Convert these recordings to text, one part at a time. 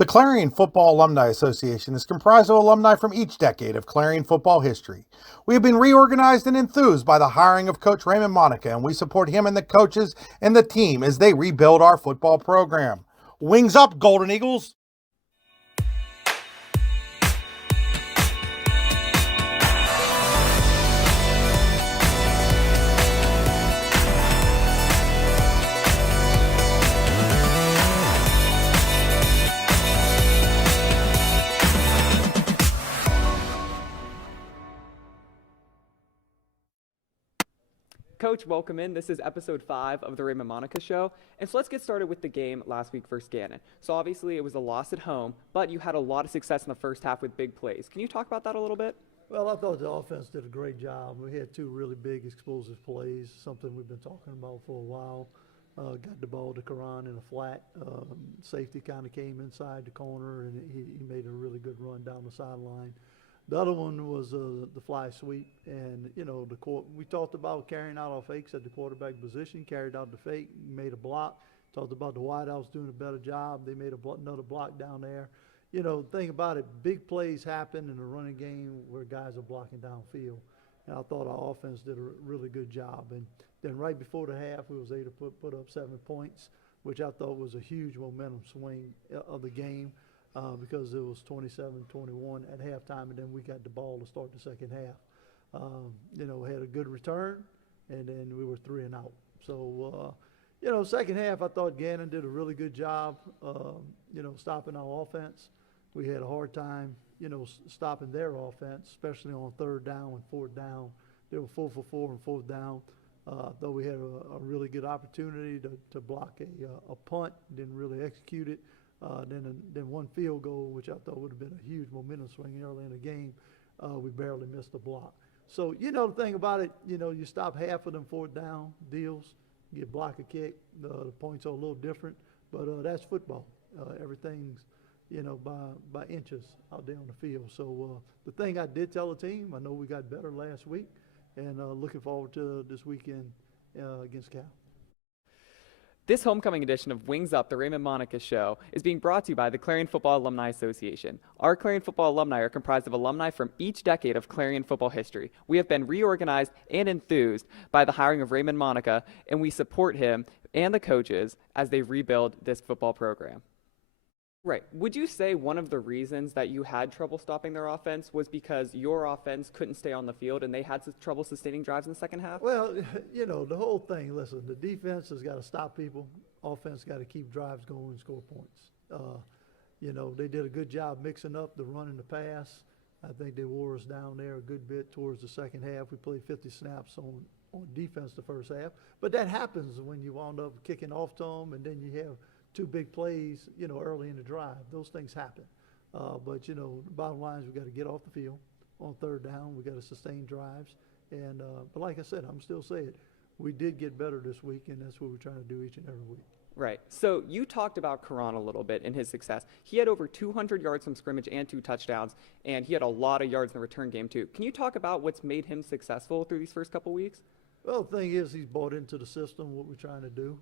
The Clarion Football Alumni Association is comprised of alumni from each decade of Clarion football history. We have been reorganized and enthused by the hiring of Coach Raymond Monica, and we support him and the coaches and the team as they rebuild our football program. Wings up, Golden Eagles! Coach, welcome in. This is episode 5 of the Raymond Monica Show. And so let's get started with the game last week versus Gannon. So obviously it was a loss at home, but you had a lot of success in the first half with big plays. Can you talk about that a little bit? Well, I thought the offense did a great job. We had two really big explosive plays, something we've been talking about for a while. Got the ball to Clarion in a flat. Safety kind of came inside the corner, and he made a really good run down the sideline. The other one was the fly sweep, and we talked about carrying out our fakes at the quarterback position. Carried out the fake, made a block. Talked about the wideouts doing a better job. They made another block down there. The thing about it, big plays happen in the running game where guys are blocking downfield, and I thought our offense did a really good job. And then right before the half, we was able to put up 7 points, which I thought was a huge momentum swing of the game. Because it was 27-21 at halftime, and then we got the ball to start the second half. Had a good return, and then we were 3 and out. So, second half, I thought Gannon did a really good job, stopping our offense. We had a hard time, stopping their offense, especially on third down and fourth down. They were 4 for 4 and fourth down. Though we had a really good opportunity to block a punt, didn't really execute it. Then one field goal, which I thought would have been a huge momentum swing early in the game. We barely missed the block. So, the thing about it, you stop half of them fourth down deals, you block a kick, the points are a little different, but that's football. Everything's, by inches out there on the field. So the thing I did tell the team, I know we got better last week, and looking forward to this weekend against Cal. This homecoming edition of Wings Up, the Raymond Monica Show, is being brought to you by the Clarion Football Alumni Association. Our Clarion Football alumni are comprised of alumni from each decade of Clarion football history. We have been reorganized and enthused by the hiring of Raymond Monica, and we support him and the coaches as they rebuild this football program. Right. Would you say one of the reasons that you had trouble stopping their offense was because your offense couldn't stay on the field and they had trouble sustaining drives in the second half? Well, the whole thing, listen, the defense has got to stop people. Offense got to keep drives going and score points. They did a good job mixing up the run and the pass. I think they wore us down there a good bit towards the second half. We played 50 snaps on defense the first half. But that happens when you wound up kicking off to them, and then you have 2 big plays, early in the drive. Those things happen. But the bottom line is we got to get off the field on third down. We got to sustain drives. And but like I said, I'm still saying we did get better this week, and that's what we're trying to do each and every week. Right. So you talked about Clarion a little bit in his success. He had over 200 yards from scrimmage and 2 touchdowns, and he had a lot of yards in the return game too. Can you talk about what's made him successful through these first couple weeks? Well, the thing is, he's bought into the system, what we're trying to do.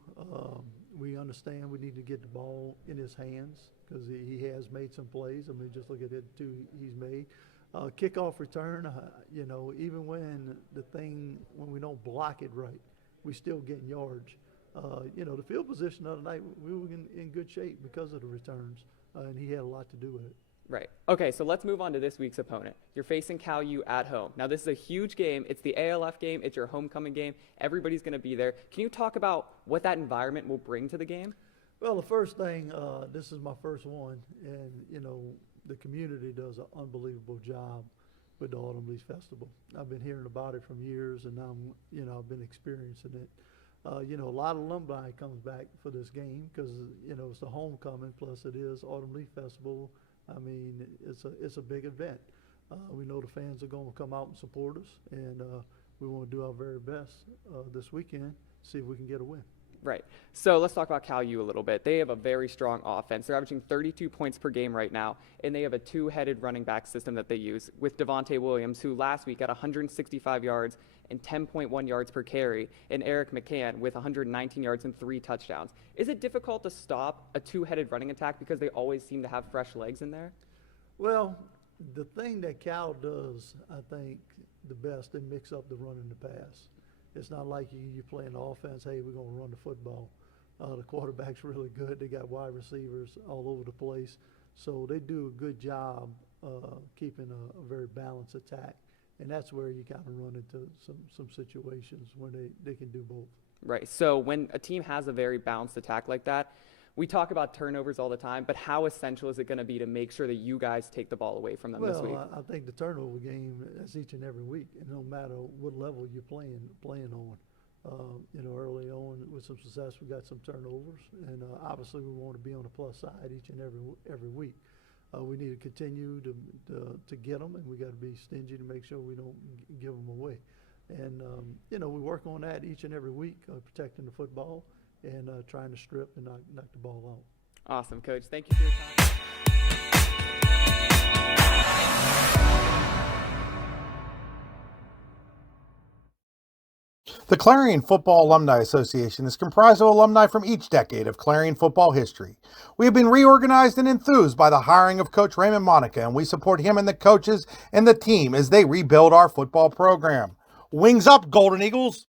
We understand we need to get the ball in his hands because he has made some plays. I mean, just look at it, 2 he's made. Kickoff return, even when we don't block it right, we still getting yards. The field position the other night, we were in good shape because of the returns, and he had a lot to do with it. Right. Okay, so let's move on to this week's opponent. You're facing Cal U at home. Now, this is a huge game. It's the ALF game. It's your homecoming game. Everybody's going to be there. Can you talk about what that environment will bring to the game? Well, the first thing, this is my first one, and, the community does an unbelievable job with the Autumn Leaf Festival. I've been hearing about it from years, and now, I've been experiencing it. A lot of alumni comes back for this game because, it's the homecoming, plus it is Autumn Leaf Festival. I mean, it's a big event. We know the fans are going to come out and support us, and we want to do our very best this weekend, see if we can get a win. Right. So let's talk about Cal U a little bit. They have a very strong offense. They're averaging 32 points per game right now, and they have a two-headed running back system that they use with Devontae Williams, who last week got 165 yards and 10.1 yards per carry, and Eric McCann with 119 yards and 3 touchdowns. Is it difficult to stop a two-headed running attack because they always seem to have fresh legs in there? Well, the thing that Cal does, I think, the best, they mix up the run and the pass. It's not like you play an offense, hey, we're going to run the football. The quarterback's really good. They got wide receivers all over the place. So they do a good job keeping a very balanced attack. And that's where you kind of run into some situations where they can do both. Right. So when a team has a very balanced attack like that, we talk about turnovers all the time, but how essential is it going to be to make sure that you guys take the ball away from them this week? Well, I think the turnover game is each and every week, and no matter what level you're playing on. Early on with some success, we got some turnovers, and obviously we want to be on the plus side each and every week. We need to continue to get them, and we got to be stingy to make sure we don't give them away. And we work on that each and every week, protecting the football and trying to strip and knock the ball out. Awesome, Coach. Thank you for your time. The Clarion Football Alumni Association is comprised of alumni from each decade of Clarion football history. We have been reorganized and enthused by the hiring of Coach Raymond Monica, and we support him and the coaches and the team as they rebuild our football program. Wings up, Golden Eagles!